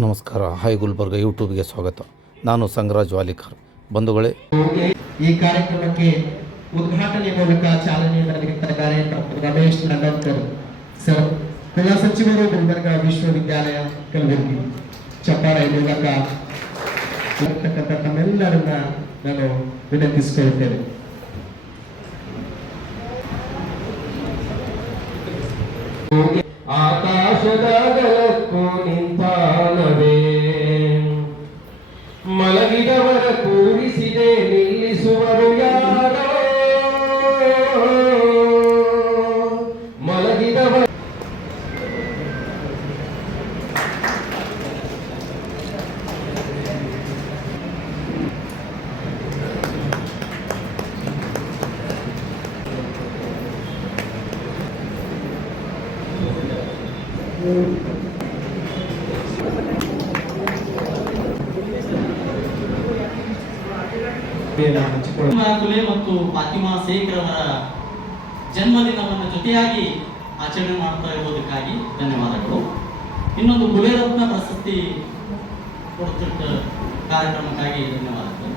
ನಮಸ್ಕಾರ. ಹಾಯ್ ಗುಲ್ಬರ್ಗ ಯೂಟ್ಯೂಬ್ಗೆ ಸ್ವಾಗತ. ನಾನು ಸಂಗರಾಜ್ ವಾಲಿಕರ್. ಬಂಧುಗಳೇ, ಈ ಕಾರ್ಯಕ್ರಮಕ್ಕೆ ಉದ್ಘಾಟನೆ ಮೂಲಕ ಚಾಲನೆಯನ್ನು ನೀಡುತ್ತಿದ್ದಾರೆ ಡಾಕ್ಟರ್ ರಮೇಶ್ ನಂದನ್ಕರ್ ಸರ್, ಕುಲ ಸಚಿವರು, ಗುಲ್ಬರ್ಗ ವಿಶ್ವವಿದ್ಯಾಲಯ ಕಲಬುರಗಿ. ಚಪ್ಪಾಳೆ ಮೂಲಕ ತಮ್ಮೆಲ್ಲರನ್ನ ನಾನು ವಿನಂತಿಸಿಕೊಳ್ಳುತ್ತೇನೆ. ಆಕಾಶದಾಗಲಕ್ಕೂ ನಿಂತಾನವೇ, ಮಲಗಿದವರ ಕೂರಿಸಿದೆ ನಿಲ್ಲಿಸುವರು ಯಾರೋ, ಮಲಗಿದವರ ಫುಲೆ ಮತ್ತು ಫಾತಿಮಾ ಶೇಖ್ ಅವರ ಜನ್ಮದಿನವನ್ನು ಜೊತೆಯಾಗಿ ಆಚರಣೆ ಮಾಡ್ತಾ ಇರುವುದಕ್ಕಾಗಿ ಧನ್ಯವಾದಗಳು. ಇನ್ನೊಂದು ಫುಲೆ ರತ್ನ ಪ್ರಶಸ್ತಿ ಕೊಡುತ್ತಿದ್ದ ಕಾರ್ಯಕ್ರಮಕ್ಕಾಗಿ ಧನ್ಯವಾದಗಳು.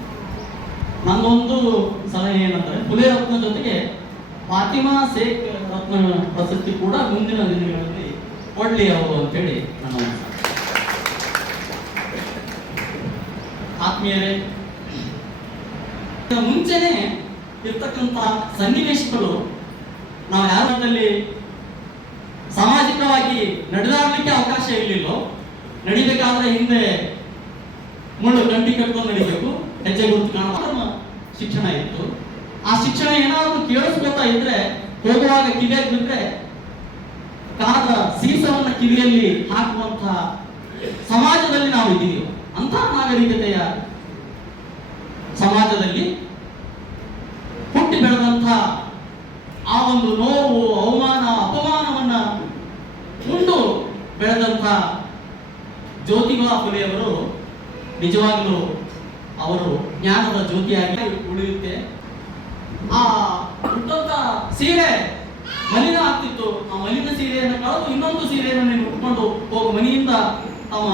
ನನ್ನೊಂದು ಸಲಹೆ ಏನಂದರೆ, ಫುಲೆ ರತ್ನ ಜೊತೆಗೆ ಫಾತಿಮಾ ಶೇಖ್ ರತ್ನ ಪ್ರಶಸ್ತಿ ಕೂಡ ಮುಂದಿನ ದಿನಗಳಲ್ಲಿ ಕೊಡ್ಲಿ ಅವರು ಅಂತೇಳಿ ನನ್ನ ಆತ್ಮೀಯರೇ, ಮುಂಚೆನೆ ಇರ್ತಕ್ಕಂಥ ಸನ್ನಿವೇಶಗಳು ನಾವು ಯಾರಲ್ಲಿ ಸಾಮಾಜಿಕವಾಗಿ ನಡೆದಾಡಲಿಕ್ಕೆ ಅವಕಾಶ ಇರಲಿಲ್ಲೋ, ನಡಿಬೇಕಾದ್ರೆ ಹಿಂದೆ ಮುಳ್ಳು ಗಂಟಿ ಕಟ್ಕೊಂಡು ನಡಿಬೇಕು, ಹೆಜ್ಜೆ ಗುರುತು ಕಾಣುವ ಶಿಕ್ಷಣ ಇತ್ತು. ಆ ಶಿಕ್ಷಣ ಏನಾದರೂ ಕೇಳಿಸ್ಕೊತಾ ಇದ್ರೆ, ಹೋಗುವಾಗ ಕಿವಿಯಾಗಿ ಬಿಟ್ರೆ ಕಾದ ಸೀಸವನ್ನ ಕಿವಿಯಲ್ಲಿ ಹಾಕುವಂತಹ ಸಮಾಜದಲ್ಲಿ ನಾವು ಇದ್ದೀವಿ. ಅಂತಹ ನಾಗರಿಕತೆಯ ಸಮಾಜದಲ್ಲಿ ಹುಟ್ಟಿ ಬೆಳೆದಂಥ ಆ ಒಂದು ನೋವು, ಅವಮಾನ, ಅಪಮಾನವನ್ನ ಉಂಡು ಬೆಳೆದಂಥ ಜ್ಯೋತಿಬಾ ಫುಲೆಯವರು ನಿಜವಾಗಲೂ ಅವರು ಜ್ಞಾನದ ಜ್ಯೋತಿಯಾಗಿ ಉಳಿಯುತ್ತೆ. ಆ ಹುಟ್ಟಂತ ಸೀರೆ ಮಲಿನ ಆಗ್ತಿತ್ತು. ಆ ಮಲಿನ ಸೀರೆಯನ್ನು ಕಳೆದು ಇನ್ನೊಂದು ಸೀರೆಯನ್ನು ಉಟ್ಕೊಂಡು ಹೋಗು ಮನೆಯಿಂದ ತಮ್ಮ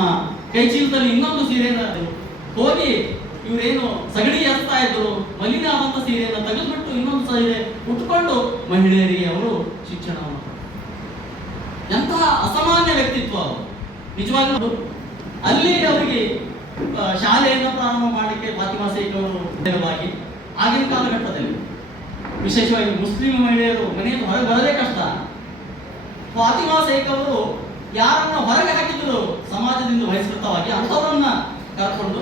ಕೈ ಚೀಲದಲ್ಲಿ ಇನ್ನೊಂದು ಸೀರೆಯನ್ನು ಹೋಗಿ ಇವರೇನು ಸಗಣಿ ಎಸ್ತಾ ಇದ್ರು, ಮಲಿನ ಆದಂತ ಸೀರೆಯನ್ನು ತೆಗೆದುಬಿಟ್ಟು ಇನ್ನೊಂದು ಸೀರೆ ಉಟ್ಕೊಂಡು ಮಹಿಳೆಯರಿಗೆ ಅವರು ಶಿಕ್ಷಣವನ್ನು ಎಂತಹ ಅಸಾಮಾನ್ಯ ವ್ಯಕ್ತಿತ್ವ ಅವರು. ನಿಜವಾಗ್ಲೂ ಅಲ್ಲಿ ಅವರಿಗೆ ಶಾಲೆಯನ್ನು ಪ್ರಾರಂಭ ಮಾಡಲಿಕ್ಕೆ ಫಾತಿಮಾ ಶೇಖ್ ಅವರು ನೇರವಾಗಿ ಆಗಿನ ಕಾಲಘಟ್ಟದಲ್ಲಿ ವಿಶೇಷವಾಗಿ ಮುಸ್ಲಿಂ ಮಹಿಳೆಯರು ಮನೆಯಿಂದ ಹೊರಗೆ ಬರದೇ ಕಷ್ಟ. ಫಾತಿಮಾ ಶೇಖ್ ಅವರು ಯಾರನ್ನ ಹೊರಗೆ ಹಾಕಿದ್ರು ಸಮಾಜದಿಂದ ಬಹಿಷ್ಕೃತವಾಗಿ ಅಂಥವರನ್ನ ಕರ್ಕೊಂಡು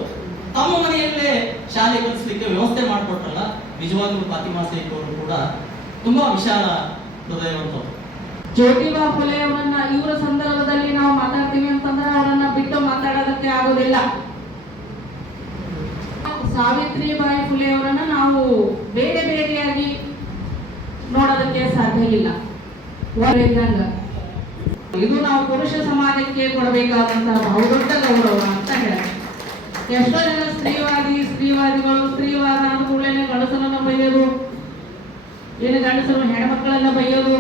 ತಮ್ಮ ಮನೆಯಲ್ಲೇ ಶಾಲೆ ಕಲಿಸಲಿಕ್ಕೆ ವ್ಯವಸ್ಥೆ ಮಾಡಿಕೊಟ್ರಲ್ಲ, ನಿಜವಾಗ್ಲೂ ಫಾತಿಮಾ ಶೇಖ್ ಅವರು ಕೂಡ ತುಂಬಾ ವಿಶಾಲ ಹೃದಯವಂತರು. ಜ್ಯೋತಿಬಾ ಫುಲೆ ಅವರನ್ನ ಇವರ ಸಂದರ್ಭದಲ್ಲಿ ನಾವು ಮಾತಾಡ್ತೀವಿ ಅಂತಂದ್ರೆ ಅವರನ್ನ ಬಿಟ್ಟು ಮಾತಾಡೋದಕ್ಕೆ ಆಗೋದಿಲ್ಲ. ಸಾವಿತ್ರಿಬಾಯಿ ಫುಲೆ ಅವರನ್ನ ನಾವು ಬೇರೆ ಬೇರೆಯಾಗಿ ನೋಡೋದಕ್ಕೆ ಸಾಧ್ಯ ಇಲ್ಲ. ಇದು ನಾವು ಪುರುಷ ಸಮಾಜಕ್ಕೆ ಕೊಡಬೇಕಾದಂತಹ ಬಹುದೊಡ್ಡ ಗೌರವ ಅಂತ ಹೇಳಿ, ಎಷ್ಟೋ ಜನ ಸ್ತ್ರೀವಾದಿಗಳು ಸ್ತ್ರೀವಾದ ಅಂದ ಕೂಡಲೇ ಗಂಡಸರನ್ನ ಬೈಯೋದು, ಏನು ಗಂಡಸರು ಹೆಣ್ಮಕ್ಕಳನ್ನ ಬೈಯೋದು,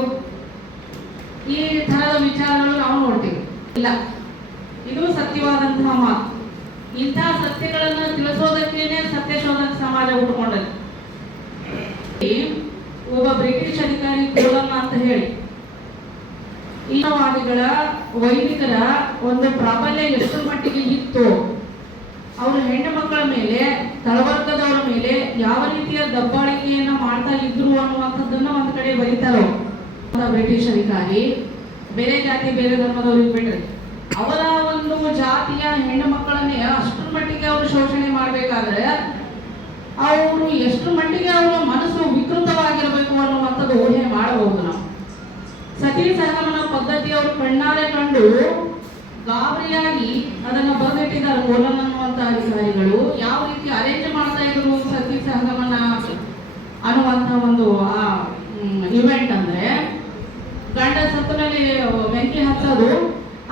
ಈ ತರದ ವಿಚಾರಗಳು ನಾವು ನೋಡ್ತೀವಿ. ಇಲ್ಲ, ಇದು ಸತ್ಯವಾದಂತಹ ಮಾತು. ಇಂತಹ ಸತ್ಯಗಳನ್ನ ತಿಳಿಸೋದಕ್ಕೇನೆ ಸತ್ಯಶೋಧಕ ಸಮಾಜ ಹುಟ್ಟುಕೊಂಡದ್ದು. ಒಬ್ಬ ಬ್ರಿಟಿಷ್ ಅಧಿಕಾರಿ ಕೋಲನ್ನ ಅಂತ ಹೇಳಿ ಈವಾದಿಗಳ ವೈದಿಕರ ಒಂದು ಪ್ರಾಬಲ್ಯ ಎಷ್ಟು ಮಟ್ಟಿಗೆ ಇತ್ತು, ಅವರು ಹೆಣ್ಣು ಮಕ್ಕಳ ಮೇಲೆ, ತಳವರ್ಗದವರ ಮೇಲೆ ಯಾವ ರೀತಿಯ ದಬ್ಬಾಳಿಕೆಯನ್ನ ಮಾಡ್ತಾ ಇದ್ರು ಅನ್ನುವಂಥದ್ದನ್ನ ಒಂದು ಕಡೆ ಬರೀತಾರೋ. ಬ್ರಿಟಿಷ್ ಅಧಿಕಾರಿ ಬೇರೆ ಜಾತಿ ಬೇರೆ ಧರ್ಮದವ್ರಿಗೆ ಬಿಟ್ರೆ ಅವರ ಒಂದು ಜಾತಿಯ ಹೆಣ್ಣು ಮಕ್ಕಳನ್ನೇ ಅಷ್ಟರ ಮಟ್ಟಿಗೆ ಅವರು ಶೋಷಣೆ ಮಾಡ್ಬೇಕಾದ್ರೆ ಅವರು ಎಷ್ಟು ಮಟ್ಟಿಗೆ ಅವರ ಮನಸ್ಸು ವಿಕೃತವಾಗಿರಬೇಕು ಅನ್ನುವಂಥದ್ದು ಊಹೆ ಮಾಡಬಹುದು. ನಾವು ಸತಿ ಸಹಗಮನ ಪದ್ಧತಿ ಅವರು ಕಣ್ಣಾರೆ ಕಂಡು ಗಾಬರಿಯಾಗಿ ಅದನ್ನು ಬರೆದಿಟ್ಟಿದ್ದಾರೆ. ಕೋಲನ್ ಅನ್ನುವಂತ ಅಧಿಕಾರಿಗಳು ಯಾವ ರೀತಿ ಅರೇಂಜ್ ಮಾಡ್ತಾ ಇದ್ರು ಸತಿ ಸಹಗಮನ ಅನ್ನುವಂತ ಒಂದು ಇವೆಂಟ್ ಅಂದ್ರೆ, ಗಂಡ ಸತ್ತನಲ್ಲಿ ಬೆಂಕಿ ಹಚ್ಚೋದು,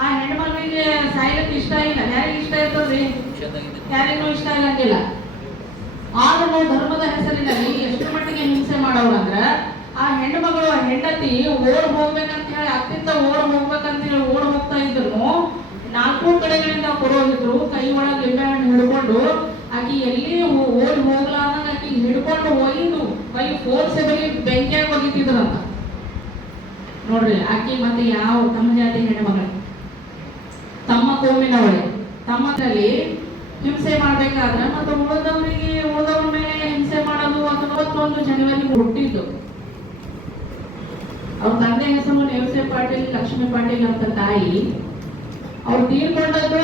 ಆ ಹೆಣ್ಮಕ್ಳಿಗೆ ಸಾಯ್ಲಿಕ್ಕೆ ಇಷ್ಟ ಇಲ್ಲ. ಯಾರಿಗೆ ಇಷ್ಟ ಇರ್ತದ್ರಿ? ಯಾರಿಗೂ ಇಷ್ಟ ಇರಂಗಿಲ್ಲ. ಆದ್ರೂ ಧರ್ಮದ ಹೆಸರಿನಲ್ಲಿ ಎಷ್ಟು ಮಟ್ಟಿಗೆ ಹಿಂಸೆ ಮಾಡೋರಂದ್ರ, ಆ ಹೆಣ್ಣು ಮಗಳು ಹೆಂಡತಿ ಓಡ್ ಹೋಗ್ಬೇಕಂತ ಹೇಳಿ ಅತ್ತಿತ್ತ ಓಡ್ ಹೋಗ್ಬೇಕಂತ ಹೇಳಿ ಓಡ್ ಹೋಗ್ತಾ ಇದ್ರು ನಾಲ್ಕು ಕಡೆಗಳಿಂದ ಕೊಡೋ ಹಿಡ್ಕೊಂಡು ಆಕಿ ಎಲ್ಲಿ ಓಡಿ ಹೋಗ್ಲಾರ್ದಂಗ ಆಕಿ ಹಿಡ್ಕೊಂಡು ಒಯ್ದು ಫೋರ್ಸೆಬಲಿ ಬೆಂಕಿಯಾಗಿ ಒಗಿತಿದ್ರಂತ ನೋಡ್ರಿ. ಆಕಿ ಮತ್ತೆ ಯಾವ ತಮ್ಮ ಜಾತಿ ಹೆಣ್ಮಗಳ, ತಮ್ಮ ಕೋಮಿನವಳೆ, ತಮ್ಮದಲ್ಲಿ ಹಿಂಸೆ ಮಾಡ್ಬೇಕಾದ್ರೆ ಮತ್ತೆ ಉಳಿದವ್ರ ಮೇಲೆ ಹಿಂಸೆ ಮಾಡೋದು. 19 ಜನವರಿ ಹುಟ್ಟಿದ್ದು. ಅವ್ರ ತಂದೆ ಹೆಸರು ನೇವಸೆ ಪಾಟೀಲ್ ಲಕ್ಷ್ಮೀ ಪಾಟೀಲ್ ಅಂತ ತಾಯಿ. ಅವ್ರು ತೀರ್ಕೊಂಡದ್ದು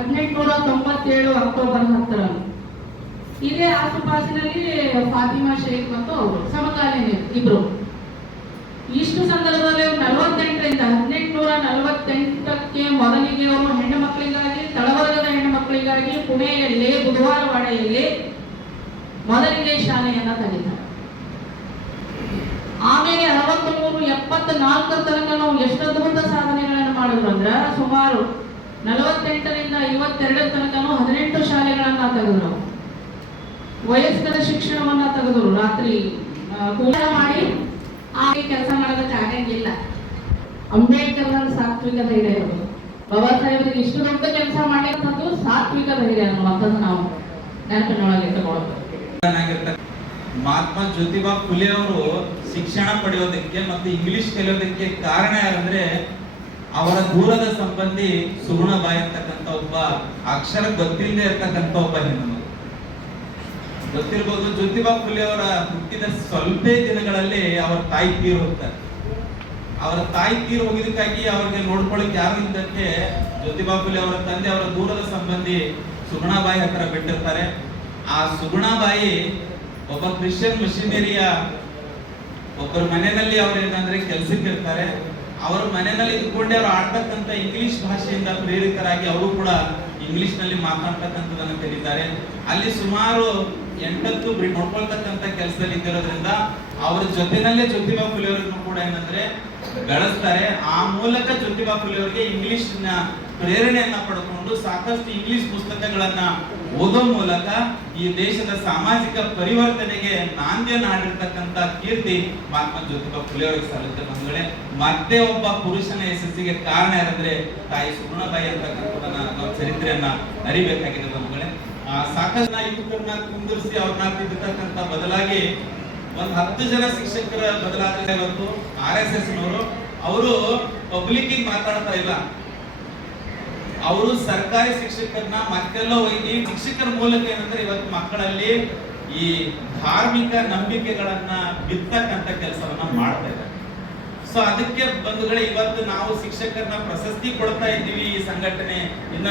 1897 ಅಕ್ಟೋಬರ್ 10 ಇದೇ ಆಸುಪಾಸಿನಲ್ಲಿ ಫಾತಿಮಾ ಶೇಖ್ ಮತ್ತು ಅವರು ಸಮಕಾಲೀನ ಇಬ್ರು. ಇಷ್ಟು ಸಂದರ್ಭದಲ್ಲಿ 48ರಿಂದ 1848ಕ್ಕೆ ಮೊದಲಿಗೆ ಅವರು ಹೆಣ್ಣು ಮಕ್ಕಳಿಗಾಗಿ, ತಳವರ್ಗದ ಹೆಣ್ಣು ಮಕ್ಕಳಿಗಾಗಿ ಪುಣೆಯಲ್ಲಿ ಬುಧವಾರವಾಡೆಯಲ್ಲಿ ಮೊದಲಿಗೆ ಶಾಲೆಯನ್ನ ತೆಗಿತಾರೆ. ಆಮೇಲೆ 63, 74 ತನಕ ನಾವು ಎಷ್ಟು ಅದ್ಭುತ ಸಾಧನೆಗಳನ್ನು ಮಾಡಿದ್ರು ಅಂದ್ರೆ ಸುಮಾರು 48ರಿಂದ 52 ತನಕನೂ 18 ಶಾಲೆಗಳನ್ನ ತೆಗೆದ್ರು. ವಯಸ್ಕರ ಶಿಕ್ಷಣವನ್ನ ತೆಗೆದ್ರು. ರಾತ್ರಿ ಕೂಟ ಮಾಡಿ ಆ ಕೆಲಸ ಮಾಡೋದಕ್ಕೆ ಆಗಂಗಿಲ್ಲ. ಅಂಬೇಡ್ಕರ್ ಸಾತ್ವಿಕ ಧೈರ್ಯ ಇರೋದು, ಬಾಬಾ ಸಾಹೇಬರಿಗೆ ಇಷ್ಟು ದೊಡ್ಡ ಕೆಲಸ ಮಾಡಿರ್ತದ್ದು ಸಾತ್ವಿಕ ಧೈರ್ಯ ಅನ್ನುವಂಥದ್ದು ನಾವು ನೆನಪಿನೊಳಗೆ ಇಟ್ಟುಕೊಳ್ಳೋದು. ಮಹಾತ್ಮ ಜ್ಯೋತಿಬಾ ಫುಲೆ ಅವರು ಶಿಕ್ಷಣ ಪಡೆಯೋದಕ್ಕೆ ಮತ್ತು ಇಂಗ್ಲಿಷ್ ಕಲಿಯೋದಕ್ಕೆ ಕಾರಣ ಯಾರಂದ್ರೆ ಅವರ ದೂರದ ಸಂಬಂಧಿ ಸುಗುಣಬಾಯಿ ಅಂತಕ್ಕಂಥ ಒಬ್ಬ ಅಕ್ಷರ ಗೊತ್ತಿಲ್ಲದೆ ಇರ್ತಕ್ಕಂಥ ಒಬ್ಬ ಹೆಣ್ಣು. ಗೊತ್ತಿರ್ಬೋದು, ಜ್ಯೋತಿಬಾ ಫುಲೆ ಅವರ ಹುಟ್ಟಿದ ಸ್ವಲ್ಪ ದಿನಗಳಲ್ಲಿ ಅವರ ತಾಯಿ ತೀರು ಹೋಗ್ತಾರೆ. ಅವರ ತಾಯಿ ತೀರು ಹೋಗಿದ್ದಕ್ಕಾಗಿ ಅವ್ರಿಗೆ ನೋಡ್ಕೊಳ್ಳಿಕ್ಕೆ ಯಾರು ಇದ್ದಕ್ಕೆ ಜ್ಯೋತಿಬಾ ಫುಲೆ ಅವರ ತಂದೆ ಅವರ ದೂರದ ಸಂಬಂಧಿ ಸುಗುಣಾಬಾಯಿ ಹತ್ರ ಬಿಟ್ಟಿರ್ತಾರೆ. ಆ ಸುಗುಣಾಬಾಯಿ ಒಬ್ಬ ಕ್ರಿಶ್ಚಿಯನ್ ಮಿಷನರಿಯ ಒಬ್ಬರ ಮನೆಯಲ್ಲಿ ಅವ್ರು ಏನಂದ್ರೆ ಕೆಲ್ಸಕ್ಕೆ ಇರ್ತಾರೆ. ಅವ್ರ ಮನೆಯಲ್ಲಿ ಇದ್ಕೊಂಡೆ ಅವ್ರು ಆಡ್ತಕ್ಕಂಥ ಇಂಗ್ಲಿಷ್ ಭಾಷೆಯಿಂದ ಪ್ರೇರಿತರಾಗಿ ಅವರು ಕೂಡ ಇಂಗ್ಲಿಷ್ ನಲ್ಲಿ ಮಾತಾಡ್ತಕ್ಕಂಥದನ್ನು ಕಲಿತಾರೆ. ಅಲ್ಲಿ ಸುಮಾರು 8 ನೋಡ್ಕೊಳ್ತಕ್ಕಂಥ ಕೆಲಸದಲ್ಲಿ ಇದ್ದಿರೋದ್ರಿಂದ ಅವ್ರ ಜೊತೆನಲ್ಲೇ ಜ್ಯೋತಿಬಾ ಫುಲೆ ಅವರನ್ನು ಕೂಡ ಏನಂದ್ರೆ ಬೆಳೆಸ್ತಾರೆ. ಆ ಮೂಲಕ ಜ್ಯೋತಿಬಾ ಫುಲೆ ಅವರಿಗೆ ಇಂಗ್ಲಿಷ್ ನ ಪ್ರೇರಣೆಯನ್ನ ಪಡ್ಕೊಂಡು ಸಾಕಷ್ಟು ಇಂಗ್ಲಿಷ್ ಪುಸ್ತಕಗಳನ್ನ ಓದೋ ಮೂಲಕ ಈ ದೇಶದ ಸಾಮಾಜಿಕ ಪರಿವರ್ತನೆಗೆ ನಾಂದಿಯನ್ನು ಹಾಡಿರ್ತಕ್ಕಂಥ ಕೀರ್ತಿ ಮಹಾತ್ಮ ಜ್ಯೋತಿಬಾ ಫುಲೆ ಅವರಿಗೆ ಸಲ್ಲುತ್ತೆ ಬಂಧುಗಳೇ. ಮತ್ತೆ ಒಬ್ಬ ಪುರುಷನ ಯಶಸ್ಸಿಗೆ ಕಾರಣ ಯಾರಂದ್ರೆ ತಾಯಿ ಸುಗುಣಾಬಾಯಿ ಅಂತಕ್ಕಂಥದನ್ನ ನಾವು ಚರಿತ್ರೆಯನ್ನ ಅರಿಬೇಕಾಗಿದೆ ಬಂಧುಗಳೇ. ಸಾಕಷ್ಟು ಯುವಕರನ್ನ ಕುಂದಿರಿಸಿ ಅವ್ರನ್ನ ತಿದ್ದತಕ್ಕಂಥ ಬದಲಾಗಿ ಒಂದು 10 ಜನ ಶಿಕ್ಷಕರ ಬದಲಾದ್ರೆ ಇವತ್ತು RSS ನವರು ಅವರು ಪಬ್ಲಿಕ್ ಮಾತಾಡ್ತಾ ಇಲ್ಲ. ಅವರು ಸರ್ಕಾರಿ ಶಿಕ್ಷಕರನ್ನ ಮತ್ತೆಲ್ಲ ಹೋಗಿ ಶಿಕ್ಷಕರ ಮೂಲಕ ಏನಂದ್ರೆ ಇವತ್ತು ಮಕ್ಕಳಲ್ಲಿ ಈ ಧಾರ್ಮಿಕ ನಂಬಿಕೆಗಳನ್ನ ಬಿತ್ತಕ್ಕಂತ ಕೆಲಸವನ್ನ ಮಾಡ್ತಾ ಇದ್ದಾರೆ. ಸೊ ಅದಕ್ಕೆ ಬಂಧುಗಳೇ ಇವತ್ತು ನಾವು ಶಿಕ್ಷಕರನ್ನ ಪ್ರಶಸ್ತಿ ಕೊಡ್ತಾ ಇದ್ದೀವಿ. ಈ ಸಂಘಟನೆ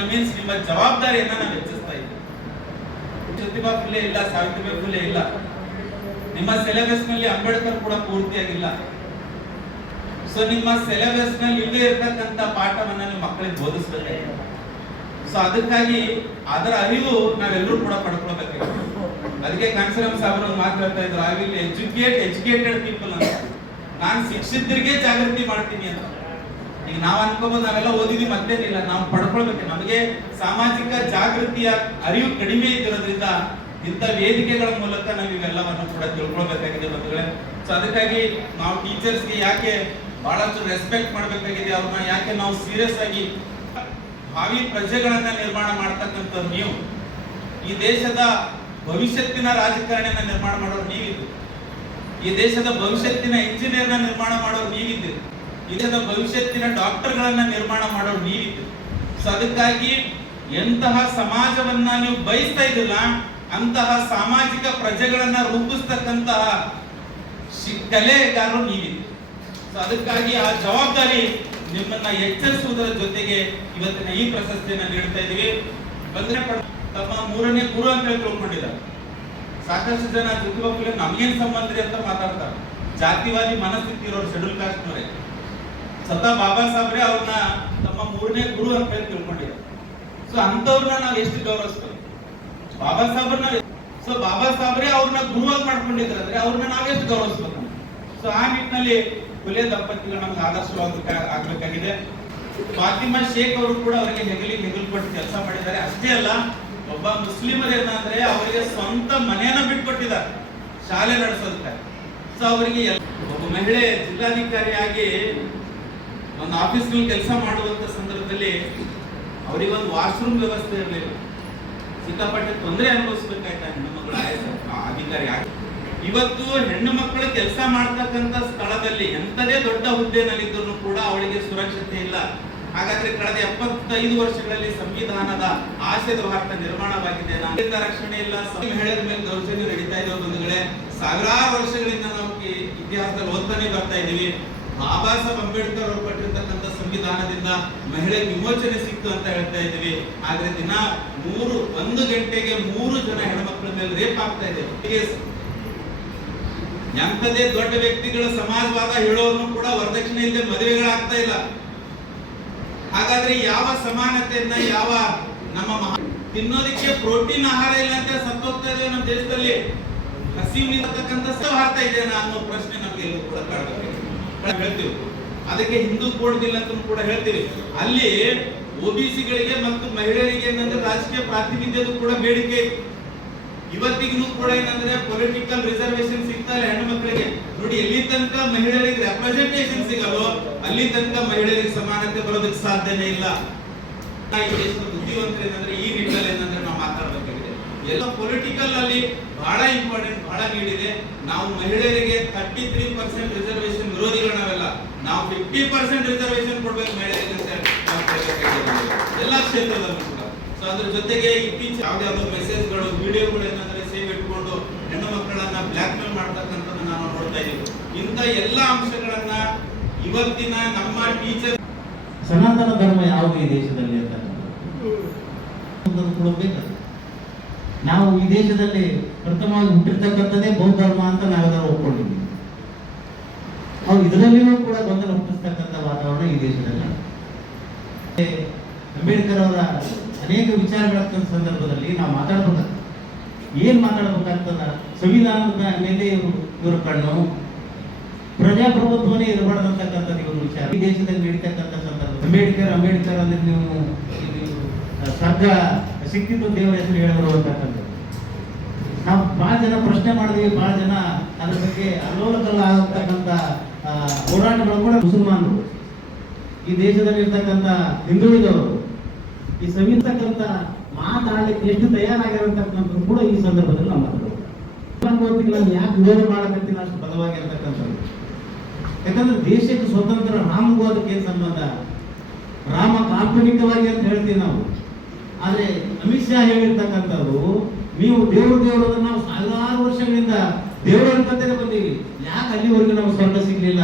ಮೀನ್ಸ್ ನಿಮ್ಮ ಜವಾಬ್ದಾರಿಯನ್ನ ನಾವು ಹೆಚ್ಚಿಸ್ತಾ ಇದ್ದೀವಿ. ಜ್ಯೋತಿಬಾ ಫುಲೆ ಇಲ್ಲ, ಸಾವಿತ್ರಿಬಾಯಿ ಫುಲೆ ಇಲ್ಲ, ನಿಮ್ಮ ಸಿಲೆಬಸ್ ನಲ್ಲಿ ಅಂಬೇಡ್ಕರ್ ಕೂಡ ಪೂರ್ತಿಯಾಗಿಲ್ಲ. ಸೊ ನಿಮ್ಮ ಸಿಲೆಬಸ್ ನಲ್ಲಿ ಇಲ್ಲದೆ ಇರತಕ್ಕಂತ ಪಾಠವನ್ನ ನಿಮ್ಮ ಮಕ್ಕಳಿಗೆ ಬೋಧಿಸಬೇಕಾಗಿದೆ. ಸೊ ಅದಕ್ಕಾಗಿ ಅದರ ಅರಿವು ನಾವೆಲ್ಲರೂ ಕೂಡ ಪಡ್ಕೊಳ್ಬೇಕಾಗಿದೆ. ಅದಕ್ಕೆ ಕಾನ್ಸರಂ ಸಾಹೇಬರು ಮಾತಾಡ್ತಾ ಇದ್ರು, ಐ ವಿಲ್ ಎಜುಕೇಟೆಡ್ ಪೀಪಲ್ ಅಂತ. ನಾನು ಶಿಕ್ಷಿತರಿಗೆ ಜಾಗೃತಿ ಮಾಡ್ತೀನಿ ಅಂತ. ಈಗ ನಾವು ಅನ್ಕೋಬಹುದು ನಾವೆಲ್ಲ ಓದಿದ್ವಿ ಮತ್ತೇನಿಲ್ಲ, ನಾವು ಪಡ್ಕೊಳ್ಬೇಕು. ನಮಗೆ ಸಾಮಾಜಿಕ ಜಾಗೃತಿಯ ಅರಿವು ಕಡಿಮೆ ಇದ್ದಿರೋದ್ರಿಂದ ಇಂಥ ವೇದಿಕೆಗಳ ಮೂಲಕ ನಾವು ಇವೆಲ್ಲವನ್ನು ಕೂಡ ತಿಳ್ಕೊಳ್ಬೇಕಾಗಿದೆ ಬಂಧುಗಳೇ. ಸೊ ಅದಕ್ಕಾಗಿ ನಾವು ಟೀಚರ್ಸ್ಗೆ ಯಾಕೆ ಬಹಳಷ್ಟು ರೆಸ್ಪೆಕ್ಟ್ ಮಾಡಬೇಕಾಗಿದೆ, ಅವ್ರನ್ನ ಯಾಕೆ ನಾವು ಸೀರಿಯಸ್ ಆಗಿ ಭಾವಿ ಪ್ರಜೆಗಳನ್ನ ನಿರ್ಮಾಣ ಮಾಡ್ತಕ್ಕಂಥದ್ದು ನೀವು. ಈ ದೇಶದ ಭವಿಷ್ಯತ್ತಿನ ರಾಜಕಾರಣಿಯನ್ನ ನಿರ್ಮಾಣ ಮಾಡೋರು ನೀವಿದ್ದು, ಈ ದೇಶದ ಭವಿಷ್ಯತ್ತಿನ ಇಂಜಿನಿಯರ್ನ ನಿರ್ಮಾಣ ಮಾಡೋರು ನೀವಿದ್ದು, ಈ ದೇಶದ ಭವಿಷ್ಯತ್ತಿನ ಡಾಕ್ಟರ್ಗಳನ್ನ ನಿರ್ಮಾಣ ಮಾಡೋರು ನೀವಿದ್ದು. ಸೊ ಅದಕ್ಕಾಗಿ ಎಂತಹ ಸಮಾಜವನ್ನ ನೀವು ಬಯಸ್ತಾ ಇದ್ದಿಲ್ಲ ಅಂತಹ ಸಾಮಾಜಿಕ ಪ್ರಜೆಗಳನ್ನ ರೂಪಿಸ್ತಕ್ಕಂತಹ ಕಲೆಗಾರರು ನೀವಿದೆ. ಸೊ ಅದಕ್ಕಾಗಿ ಆ ಜವಾಬ್ದಾರಿ ನಿಮ್ಮನ್ನ ಎಚ್ಚರಿಸುವುದರ ಜೊತೆಗೆ ಇವತ್ತಿನ ಈ ಪ್ರಶಸ್ತಿಯನ್ನ ನೀಡ್ತಾ ಇದೀವಿ. ಬಂದ್ರೆ ತಮ್ಮ 3ನೇ ಗುರು ಅಂತ ಹೇಳಿ ತಿಳ್ಕೊಂಡಿದ್ದಾರೆ. ಸಾಕಷ್ಟು ಜನ ಜ್ಯೋತಿಬಾ ಫುಲೆ ನಮಗೇನ್ ಸಂಬಂಧ್ರಿ ಅಂತ ಮಾತಾಡ್ತಾರೆ. ಜಾತಿವಾದಿ ಮನಸ್ಥಿತಿ ಇರೋರು ಶೆಡ್ಯೂಲ್ ಕಾಸ್ಟ್ ನವರೇ ಸ್ವತಃ ಬಾಬಾ ಸಾಹೇಬ್ರೆ ಅವ್ರನ್ನ ತಮ್ಮ 3ನೇ ಗುರು ಅಂತ ಹೇಳಿ ತಿಳ್ಕೊಂಡಿದ್ದಾರೆ. ಸೊ ಅಂತವ್ರನ್ನ ನಾವು ಎಷ್ಟು ಗೌರವಿಸ್ತೀವಿ. ಬಾಬಾ ಸಾಹೇಬ್ರನ್ನ ಸೊ ಬಾಬಾ ಸಾಹೇಬ್ರೆ ಅವ್ರನ್ನ ಗುರುವಾಗಿ ಮಾಡ್ಕೊಂಡಿದ್ದಾರೆ ಅಂದ್ರೆ ಅವ್ರನ್ನ ನಾವೆಷ್ಟು ಗೌರವಿಸ್ಬೇಕು. ಸೊ ಆ ನಿಟ್ಟಿನಲ್ಲಿ ಫುಲೆ ದಂಪತಿಗಳು ನಮ್ಗೆ ಆಗ್ಬೇಕಾಗಿದೆ. ಫಾತಿಮಾ ಶೇಖ್ ಅವರು ಕೂಡ ಅವರಿಗೆ ಹೆಗಲು ಕೊಟ್ಟು ಕೆಲಸ ಮಾಡಿದ್ದಾರೆ. ಅಷ್ಟೇ ಅಲ್ಲ, ಒಬ್ಬ ಮುಸ್ಲಿಮರು ಏನಂದ್ರೆ ಅವರಿಗೆ ಸ್ವಂತ ಮನೆಯನ್ನ ಬಿಟ್ಕೊಟ್ಟಿದ್ದಾರೆ ಶಾಲೆ ನಡೆಸೋದಕ್ಕಾಗಿ. ಸೊ ಅವರಿಗೆ ಒಬ್ಬ ಮಹಿಳೆ ಜಿಲ್ಲಾಧಿಕಾರಿಯಾಗಿ ಒಂದು ಆಫೀಸ್ನಲ್ಲಿ ಕೆಲಸ ಮಾಡುವಂತ ಸಂದರ್ಭದಲ್ಲಿ ಅವರಿಗೆ ಒಂದು ವಾಶ್ರೂಮ್ ವ್ಯವಸ್ಥೆ ಇರಲಿಲ್ಲ. ಸಿಕ್ಕಾಪಟ್ಟೆ ತೊಂದರೆ ಅನುಭವಿಸ್ಬೇಕಾಯ್ತಾ ಹೆಣ್ಣು ಮಕ್ಕಳ ಅಧಿಕಾರಿ ಆಗಿ. ಇವತ್ತು ಹೆಣ್ಣು ಮಕ್ಕಳು ಕೆಲಸ ಮಾಡ್ತಕ್ಕಂಥ ಸ್ಥಳದಲ್ಲಿ ಎಂತದೇ ದೊಡ್ಡ ಹುದ್ದೆನಲ್ಲಿದ್ದರೂ ಕೂಡ ಅವಳಿಗೆ ಸುರಕ್ಷತೆ ಇಲ್ಲ. ಹಾಗಾದ್ರೆ ಕಳೆದ 75 ವರ್ಷಗಳಲ್ಲಿ ಸಂವಿಧಾನದ ಆಶಯದ ಭಾರತ ನಿರ್ಮಾಣವಾಗಿದೆ. ನಾಗರಿಕ ರಕ್ಷಣೆ ಇಲ್ಲ, ಮಹಿಳೆಯರ ಮೇಲೆ ದೌರ್ಜನ್ಯ ನಡೀತಾ ಇದೆ ಬಂಧುಗಳೇ. ಸಾವಿರಾರು ವರ್ಷಗಳಿಂದ ನಾವು ಇತಿಹಾಸದಲ್ಲಿ ಓದ್ತಾನೆ ಬರ್ತಾ ಇದೀವಿ. ಬಾಬಾ ಸಾಹೇಬ್ ಅಂಬೇಡ್ಕರ್ ಅವರು ಕೊಟ್ಟಿರ್ತಕ್ಕಂಥ ಸಂವಿಧಾನದಿಂದ ಮಹಿಳೆ ವಿಮೋಚನೆ ಸಿಕ್ತು ಅಂತ ಹೇಳ್ತಾ ಇದೀವಿ. ಆದ್ರೆ ದಿನ 1 ಗಂಟೆಗೆ 3 ಜನ ಹೆಣ್ಮಕ್ಳ ಮೇಲೆ ರೇಪ್ ಆಗ್ತಾ ಇದೆ. ಎಂತದೇ ದೊಡ್ಡ ವ್ಯಕ್ತಿಗಳ ಸಮಾಜವಾದ ಹೇಳೋರ್ನು ಕೂಡ ವರದಕ್ಷಿಣೆ ಇಲ್ಲದೆ ಮದುವೆಗಳಾಗ್ತಾ ಇಲ್ಲ. ಹಾಗಾದ್ರೆ ಯಾವ ಸಮಾನತೆಯನ್ನ, ಯಾವ ನಮ್ಮ ತಿನ್ನೋದಕ್ಕೆ ಪ್ರೋಟೀನ್ ಆಹಾರ ಇಲ್ಲ ಅಂತ ಸತ್ತೋಗ್ತಾ ಇದೆ ನಮ್ಮ ದೇಶದಲ್ಲಿ. ಹಸಿವು ನಿಂತಕ್ಕಂಥ ಭಾರತ ಇದೆನಾ ಅನ್ನೋ ಪ್ರಶ್ನೆ ನಮ್ಗೆ ಎಲ್ಲೂ ಕೂಡ ಹೇಳ್ತೀವಿ. ಅದಕ್ಕೆ ಹಿಂದೂ ಕೋಡ್ದಿಲ್ಲ ಅಂತ ಕೂಡ ಹೇಳ್ತೀವಿ. ಅಲ್ಲಿ OBCಗಳಿಗೆ ಮತ್ತು ಮಹಿಳೆಯರಿಗೆ ಏನಂದ್ರೆ ರಾಜಕೀಯ ಪ್ರಾತಿನಿಧ್ಯದ ಕೂಡ ಬೇಡಿಕೆ. ಇವತ್ತಿಗೂ ಕೂಡ ಏನಂದ್ರೆ ಪೊಲಿಟಿಕಲ್ ರಿಸರ್ವೇಶನ್ ಸಿಗ್ತಾ ಇಲ್ಲ ಹೆಣ್ಣು ಮಕ್ಕಳಿಗೆ. ನೋಡಿ, ಎಲ್ಲಿ ತನಕ ಮಹಿಳೆಯರಿಗೆ ರೆಪ್ರೆಸೆಂಟೇಷನ್ ಸಿಗಲ್ಲೋ ಅಲ್ಲಿ ತನಕ ಮಹಿಳೆಯರಿಗೆ ಸಮಾನತೆ ಬರೋದಕ್ಕೆ ಸಾಧ್ಯನೇ ಇಲ್ಲ. ಈ ದೇಶದ ಬುದ್ಧಿವಂತರು ಏನಂದ್ರೆ ಈ ನಿಟ್ಟಿನಲ್ಲಿ ಏನಂದ್ರೆ ನಾವು ಮಾತಾಡಬೇಕಾಗಿದೆ. ಎಲ್ಲ ಪೊಲಿಟಿಕಲ್ ಅಲ್ಲಿ ಬಹಳ ಇಂಪಾರ್ಟೆಂಟ್, ಬಹಳ ನೀಡಿದೆ. ನಾವು ಮಹಿಳೆಯರಿಗೆ 33% ರಿಸರ್ವೇಶನ್ ವಿರೋಧಿಗಳು ನಾವೆಲ್ಲ. ನಾವು 50% ರಿಸರ್ವೇಶನ್ ಕೊಡ್ಬೇಕು ಮಹಿಳೆಯರಿಗೆ ಅಂತ ಎಲ್ಲ ಕ್ಷೇತ್ರದಲ್ಲೂ ಕೂಡ. ಸೊ ಅದ್ರ ಜೊತೆಗೆ ಇತ್ತೀಚೆಗೆ ಯಾವ್ದಾವ್ದೋ ಮೆಸೇಜ್ಗಳು, ವಿಡಿಯೋಗಳು ಏನಂದ್ರೆ ಸೇವ್ ಇಟ್ಕೊಂಡು ಹೆಣ್ಣು ಮಕ್ಕಳನ್ನ ಬ್ಲಾಕ್ ಮೇಲ್ ಮಾಡ್ತಕ್ಕಂಥದ್ದು ನಾವು ನೋಡ್ತಾ ಇದೀವಿ. ಇಂಥ ಎಲ್ಲ ಅಂಶಗಳನ್ನ ಇವತ್ತಿನ ನಮ್ಮ ಟೀಚರ್ ಸನಾತನ ಧರ್ಮ ಯಾವುದು ಈ ದೇಶದಲ್ಲಿ ಅಂತ ನಾವು ಈ ದೇಶದಲ್ಲಿ ಪ್ರಥಮವಾಗಿ ಹುಟ್ಟಿರ್ತಕ್ಕಂಥದ್ದೇ ಬೌದ್ಧ ಧರ್ಮ ಅಂತ ನಾವೆಲ್ಲರೂ ಒಪ್ಕೊಂಡಿದ್ದೀವಿ. ನಾವು ಇದರಲ್ಲಿಯೂ ಕೂಡ ಗೊಂದಲ ಹುಟ್ಟಿಸ್ತಕ್ಕಂಥ ವಾತಾವರಣ ಈ ದೇಶದಲ್ಲಿ. ಅಂಬೇಡ್ಕರ್ ಅವರ ಅನೇಕ ವಿಚಾರಗಳ ಸಂದರ್ಭದಲ್ಲಿ ನಾವು ಮಾತಾಡ್ಬೇಕಾಗ್ತದೆ. ಏನ್ ಮಾತಾಡ್ಬೇಕಾಗ್ತದ? ಸಂವಿಧಾನದ ಮೇಲೆ ಇವರು ಕಣ್ಣು, ಪ್ರಜಾಪ್ರಭುತ್ವನೇ ಇರಬಾರ್ದಂತಕ್ಕಂಥದ್ದು ಇವರು ವಿಚಾರ ಈ ದೇಶದಲ್ಲಿ ನಡೀತಕ್ಕಂಥ ಸಂದರ್ಭ. ಅಂಬೇಡ್ಕರ್ ಅಂದ್ರೆ ನೀವು ಸ್ವರ್ಗ ಸಿಕ್ಕಿದ್ದು ದೇವರ ಹೆಸರು ಹೇಳೋರು ಅಂತಕ್ಕಂಥದ್ದು. ನಾವು ಬಹಳ ಜನ ಪ್ರಶ್ನೆ ಮಾಡಿದ್ವಿ, ಬಹಳ ಜನ ಅದ್ರ ಬಗ್ಗೆ ಅಲ್ಲೋಲಕಲ್ಲ ಆಗತಕ್ಕಂಥ ಹೋರಾಟಗಳು ಕೂಡ ಮುಸಲ್ಮಾನರು, ಈ ದೇಶದಲ್ಲಿ ಇರ್ತಕ್ಕಂಥ ಹಿಂದುಳಿದವರು ಈ ಸಂವಿಧಾನಕ್ಕಂತ ಮಾತಾಡಲಿಕ್ಕೆ ಎಷ್ಟು ತಯಾರಾಗಿರತಕ್ಕಂಥದ್ದು ಕೂಡ ಈ ಸಂದರ್ಭದಲ್ಲಿ ನಾವು ಮಾತಾಡೋದು. ಯಾಕೆ ವಿರೋಧ ಮಾಡಕತ್ತಿಲ್ಲ ಅಷ್ಟು ಬಲವಾಗಿರ್ತಕ್ಕಂಥದ್ದು? ಯಾಕಂದ್ರೆ ದೇಶಕ್ಕೆ ಸ್ವತಂತ್ರ ರಾಮಗೂ ಅದಕ್ಕೆ ಏನ್ ಸಂಬಂಧ? ರಾಮ ಕಾಲ್ಪನಿಕವಾಗಿ ಅಂತ ಹೇಳ್ತೀವಿ ನಾವು. ಆದ್ರೆ ಅಮಿತ್ ಶಾ ಹೇಳಿರ್ತಕ್ಕಂಥದ್ದು, ನೀವು ದೇವರು ನಾವು ಸಾವಿರಾರು ವರ್ಷಗಳಿಂದ ದೇವರು ಅನ್ಕೊಂತಾನೆ ಬಂದೀವಿ, ಯಾಕೆ ಅಲ್ಲಿವರೆಗೂ ನಾವು ಸ್ವರ್ಗ ಸಿಗ್ಲಿಲ್ಲ?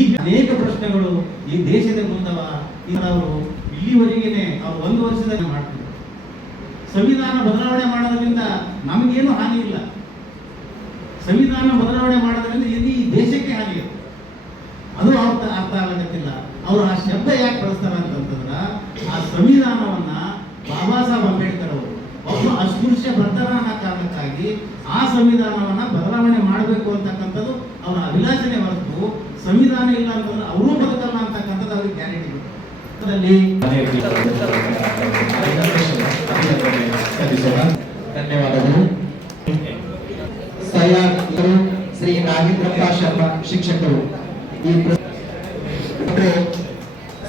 ಈಗ ಅನೇಕ ಪ್ರಶ್ನೆಗಳು ಈ ದೇಶದ ಮುಂದವ. ಈಗ ಅವರು ಇಲ್ಲಿವರೆಗೇನೆ ಅವ್ರು 1 ವರ್ಷದಲ್ಲಿ ಮಾಡ್ತಾರೆ. ಸಂವಿಧಾನ ಬದಲಾವಣೆ ಮಾಡೋದ್ರಿಂದ ನಮಗೇನು ಹಾನಿ ಇಲ್ಲ. ಸಂವಿಧಾನ ಬದಲಾವಣೆ ಮಾಡೋದ್ರಿಂದ ಈ ದೇಶಕ್ಕೆ ಹಾನಿ ಇದೆ. ಅದು ಅವ್ರ ಅರ್ಥ ಆಗತ್ತಿಲ್ಲ. ಅವರು ಆ ಶಬ್ದ ಯಾಕೆ ಬಳಸ್ತಾರ ಅಂತಂದ್ರ, ಆ ಸಂವಿಧಾನವನ್ನ ಬಾಬಾ ಸಾಹೇಬ್ ಅಂಬೇಡ್ಕರ್ ಅವರು ಒಬ್ಬ ಅಸ್ಪೃಶ್ಯ ಬರ್ತಾರ ಅನ್ನೋ ಕಾರಣಕ್ಕಾಗಿ ಆ ಸಂವಿಧಾನವನ್ನ ಬದಲಾವಣೆ ಮಾಡಬೇಕು ಅಂತಕ್ಕಂಥದ್ದು ಅವರ ಅಭಿಲಾಷಣೆ ಹೊರತು ಸಂವಿಧಾನ ಇಲ್ಲ ಅಂತಂದ್ರೆ ಅವರೂ ಬದುಕಲ್ಲ ಅಂತಕ್ಕಂಥದ್ದು ಅವ್ರಿಗೆ ಗ್ಯಾರಂಟಿ ಇದೆ. ಧನ್ಯವಾದಗಳು. ಶ್ರೀ ನಾಗೇಂದ್ರಪ್ಪ ಶರ್ಮಾ ಶಿಕ್ಷಕರು. ಈ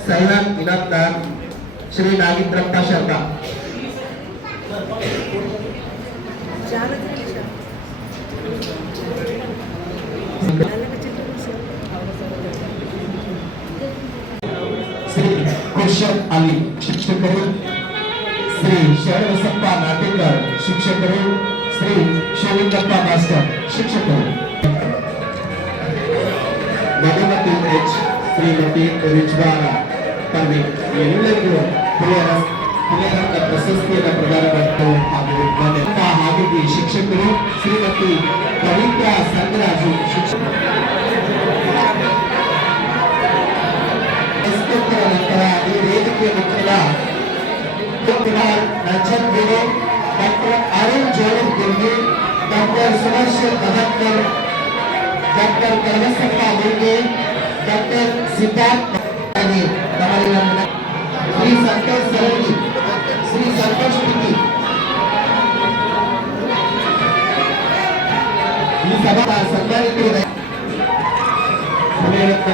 ಸೈಲಾನ್ ಇನಾಮ್ದಾರ್ ಶ್ರೀ ನಾಗೇಂದ್ರಪ್ಪ ಶರ್ಮಾ. ಶ್ರೀ ಖುರ್ಷದ್ ಅಲಿ ಶಿಕ್ಷಕರು. ಶ್ರೀ ಶರಣಬಸಪ್ಪ ನಾಟೇಕರ್ ಶಿಕ್ಷಕರು. ಶ್ರೀ ಶಿವಲಿಂಗಪ್ಪ ಮಾಸ್ಟರ್ ಶಿಕ್ಷಕರು. ಮಧುಮತಿ ಎಚ್, ಶ್ರೀಮತಿ ರಿಜ್ವಾನ ಪರ್ವೀನ್ ಎಲ್ಲರಿಗೂ ಹಿರಿಯರ ಪ್ರಶಸ್ತಿಯನ್ನು ಪ್ರದಾನ ಮಾಡ್ತಾರೆ. ಹಾಗಾಗಿ ಶಿಕ್ಷಕರು ಶ್ರೀಮತಿ ಪವಿತ್ರ ಸಂಗರಾಜು ಶಿಕ್ಷಕರು. ನಂತರ ಈ ವೇದಿಕೆಯ ಮುಖ್ಯದ ರಂಜನ್ ಬೇರೆ, ಡಾಕ್ಟರ್ ಅರುಣ್ ಜೋಳದ್ ಗಿರ್ಗಿ, doctor Sudarshan Mahatkar, doctor Kalavasappa Murge, doctor Siddharth Shri Santosh Sarali, Shri Santosh PT. ಈ ಸಭಾ ಸನ್ಮಾನಿತರು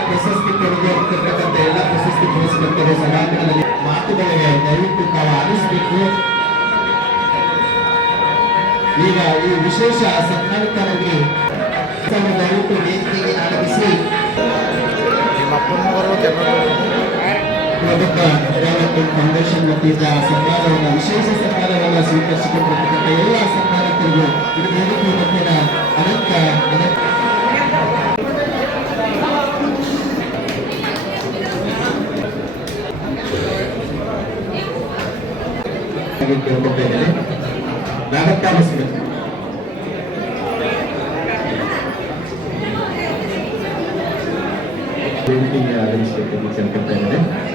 ಪ್ರಶಸ್ತಿ ಕೊಡಬೇಕು ಎಲ್ಲ ಪ್ರಶಸ್ತಿ ಪುರಸ್ಕೃತರು ಸಭಾಂಗಣದಲ್ಲಿ ಮಾತುಗಳಿಗೆ ದಯವಿಟ್ಟು ತಾವು ಆಲಿಸಬೇಕು. ಈಗ ಈ ವಿಶೇಷ ಸನ್ಮಾನಿತರಲ್ಲಿ ದಯವಿಟ್ಟು ವೇದಿಕೆಗೆ ಆಗಮಿಸಿ ಪ್ರಬುದ್ಧ ಡೆವಲಪ್ಮೆಂಟ್ ಫೌಂಡೇಶನ್ ವತಿಯಿಂದ ಸನ್ಮಾನವನ್ನು ವಿಶೇಷ ಸನ್ಮಾನವನ್ನು ಸ್ವೀಕರಿಸಿಕೊಂಡಿರ್ತಕ್ಕಂಥ ಎಲ್ಲ ಸನ್ಮಾನಿತರಿಗೂ ಇದು ವೇದಿಕೆ ಮಧ್ಯದ ಅನಂತ ಕೇಳ್ಕೊತಾ ಇದ್ದೇನೆ. ನಾಗಪ್ಪ ಬಸವಣ್ಣ ವೇದಿಕೆಗೆ ಆಗಮಿಸಬೇಕು ಕೇಳ್ಕೊತಾ ಇದ್ದೇನೆ.